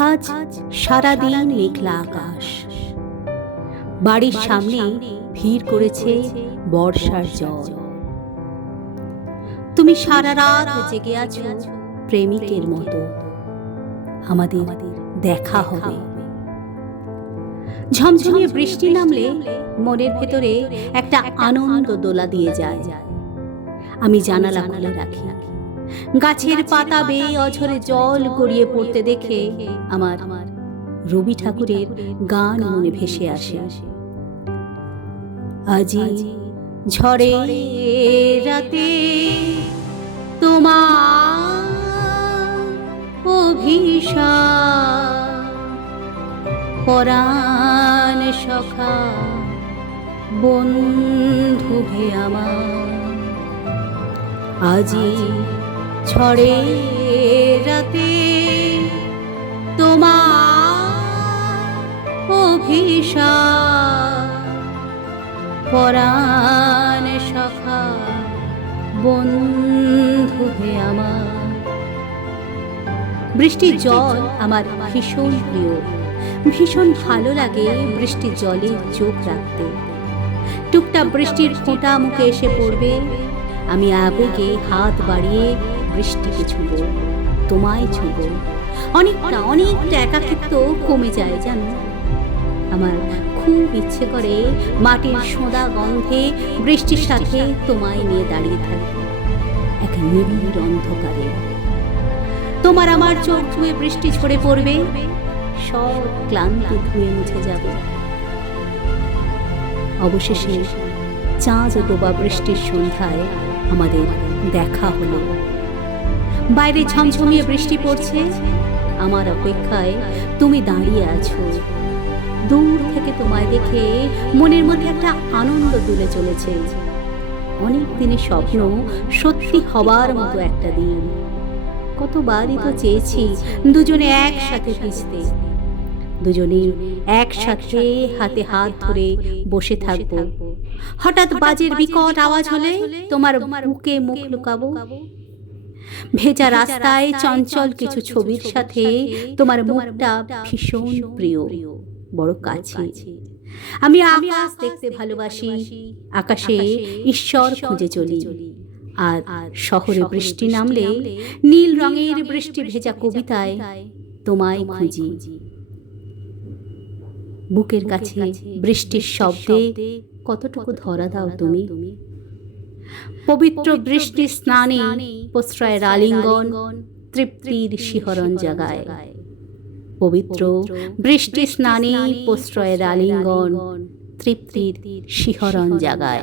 আজ সারাদিন মেঘলা আকাশ। বাড়ির সামনে ভিড় করেছে বর্ষার জল। তুমি সারা রাত জেগে আছো প্রেমিকের মতো। আমাদের দেখা হবে। ঝমঝমে বৃষ্টি নামলে মনের ভেতরে একটা আনন্দ দোলা দিয়ে যায়। আমি জানালা খুলে রাখি। গাছের পাতা বেয়ে অঝরে জল গড়িয়ে পড়তে দেখে আমার রবি ঠাকুরের গান মনে ভেসে আসে। আজি ঝড়ে রাতে তোমার অভিশাপ। পরাণ সখা বন্ধু হে আমার আজি ছড়ে রাতে তোমার অভিশাপ। পরাণ সখা বন্ধু হে আমার। বৃষ্টির জল আমার ভীষণ প্রিয়। ভীষণ ভালো লাগে বৃষ্টির জলে চোখ রাখতে। টুকটাক বৃষ্টির ফোঁটা মুখে এসে পড়বে। আমি আবেগে হাত বাড়িয়ে বৃষ্টিকে ছুঁব, তোমায় ছুঁব। অনেকটা অনেকটা একাকিত্ব কমে যায় জানো? আমার খুব ইচ্ছে করে মাটির সোঁদা গন্ধে বৃষ্টির সাথে তোমায় নিয়ে দাঁড়িয়ে থাকি। এক নিবিড় অন্ধকারে। তোমার আমার চোখ ধুয়ে বৃষ্টি ঝরে পড়বে, সব ক্লান্তি ধুয়ে মুছে যাবে। অবশেষে, চাঁদ ডোবা বৃষ্টির সন্ধ্যায় আমাদের দেখা হলো। বাইরে ঝমঝমিয়ে বৃষ্টি পড়ছে। আমার অপেক্ষায় তুমি দাঁড়িয়ে আছো। দূর থেকে তোমায় দেখে মনের মধ্যে একটা আনন্দ তুলে চলেছে। অনেক দিনের স্বপ্ন সত্যি হবার মতো একটা দিন। কতবারই তো চেয়েছি দুজনে একসাথে ভিজতে। দুজনে একসাথে হাতে হাত ধরে বসে থাকব। হঠাৎ বাজের বিকট আওয়াজ হলে তোমার বুকে মুখ লুকাবো। ভেজা রাস্তায় চঞ্চল কিছু ছবির সাথে তোমার মুখটা ভীষণ প্রিয় বড় কাছে আমি আকাশ দেখতে ভালোবাসি আকাশে ঈশ্বর খুঁজে চলি। আর শহরে বৃষ্টি নামলে নীল রঙের বৃষ্টি ভেজা কবিতায় তোমায় খুঁজি। বুকের কাছে বৃষ্টির শব্দে কতটুকু ধরা দাও তুমি? পবিত্র বৃষ্টি স্নানে প্রশ্রয়ের আলিঙ্গন তৃপ্তির শিহরণ জাগায়। পবিত্র বৃষ্টি স্নানে প্রশ্রয়ের আলিঙ্গন তৃপ্তির শিহরণ জাগায়।